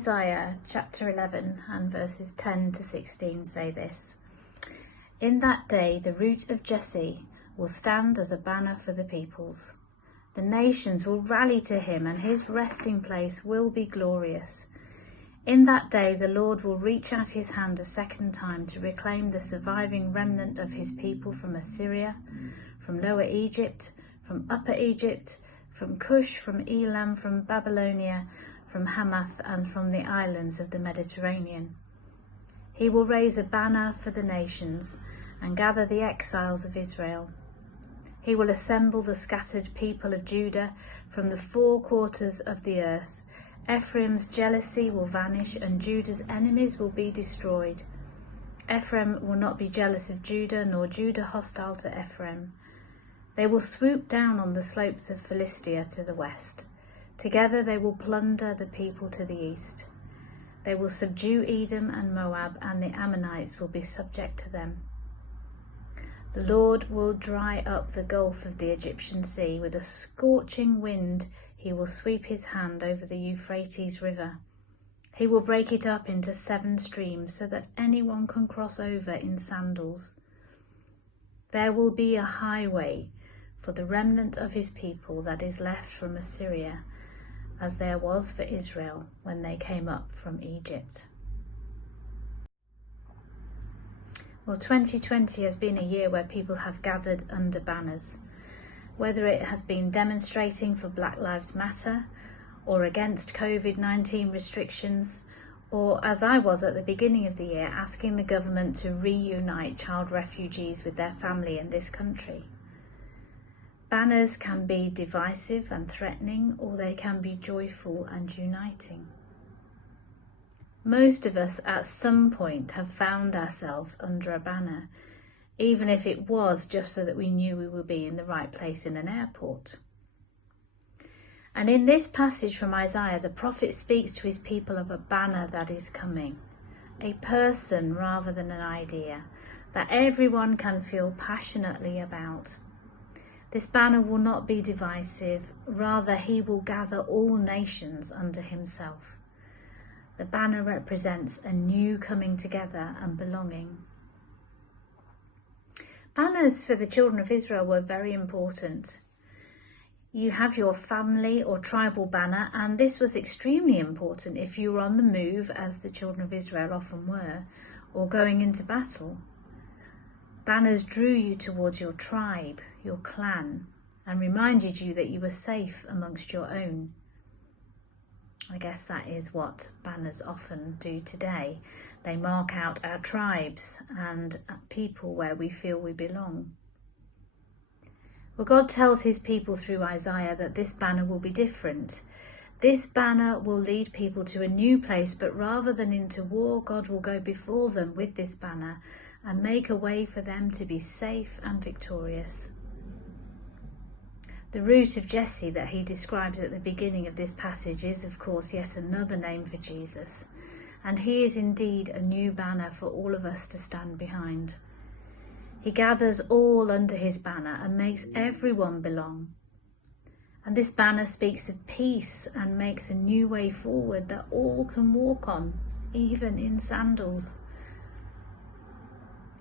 Isaiah chapter 11 and verses 10 to 16 say this: In that day the root of Jesse will stand as a banner for the peoples. The nations will rally to him, and his resting place will be glorious. In that day the Lord will reach out his hand a second time to reclaim the surviving remnant of his people from Assyria, from Lower Egypt, from Upper Egypt, from Cush, from Elam, from Babylonia, from Hamath, and from the islands of the Mediterranean. He will raise a banner for the nations and gather the exiles of Israel. He will assemble the scattered people of Judah from the four quarters of the earth. Ephraim's jealousy will vanish, and Judah's enemies will be destroyed. Ephraim will not be jealous of Judah, nor Judah hostile to Ephraim. They will swoop down on the slopes of Philistia to the west. Together they will plunder the people to the east. They will subdue Edom and Moab, and the Ammonites will be subject to them. The Lord will dry up the gulf of the Egyptian sea. With a scorching wind he will sweep his hand over the Euphrates River. He will break it up into 7 streams so that anyone can cross over in sandals. There will be a highway for the remnant of his people that is left from Assyria, as there was for Israel when they came up from Egypt. Well, 2020 has been a year where people have gathered under banners. Whether it has been demonstrating for Black Lives Matter, or against COVID-19 restrictions, or as I was at the beginning of the year, asking the government to reunite child refugees with their family in this country. Banners can be divisive and threatening, or they can be joyful and uniting. Most of us at some point have found ourselves under a banner, even if it was just so that we knew we would be in the right place in an airport. And in this passage from Isaiah, the prophet speaks to his people of a banner that is coming, a person rather than an idea, that everyone can feel passionately about. This banner will not be divisive, rather he will gather all nations under himself. The banner represents a new coming together and belonging. Banners for the children of Israel were very important. You have your family or tribal banner, and this was extremely important if you were on the move, as the children of Israel often were, or going into battle. Banners drew you towards your tribe, your clan, and reminded you that you were safe amongst your own. I guess that is what banners often do today. They mark out our tribes and people where we feel we belong. Well, God tells his people through Isaiah that this banner will be different. This banner will lead people to a new place, but rather than into war, God will go before them with this banner and make a way for them to be safe and victorious. The root of Jesse that he describes at the beginning of this passage is, of course, yet another name for Jesus, and he is indeed a new banner for all of us to stand behind. He gathers all under his banner and makes everyone belong. And this banner speaks of peace and makes a new way forward that all can walk on, even in sandals.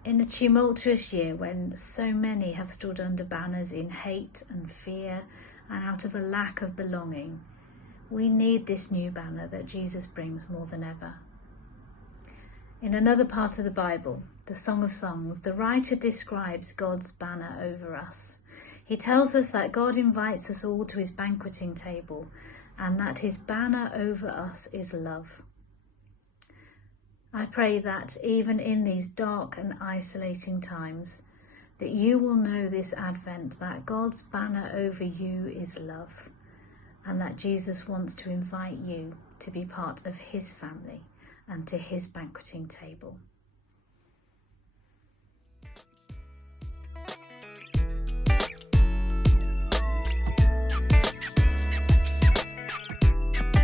In a tumultuous year when so many have stood under banners in hate and fear and out of a lack of belonging, we need this new banner that Jesus brings more than ever. In another part of the Bible, the Song of Songs, the writer describes God's banner over us. He tells us that God invites us all to his banqueting table and that his banner over us is love. I pray that even in these dark and isolating times, that you will know this Advent that God's banner over you is love, and that Jesus wants to invite you to be part of his family and to his banqueting table.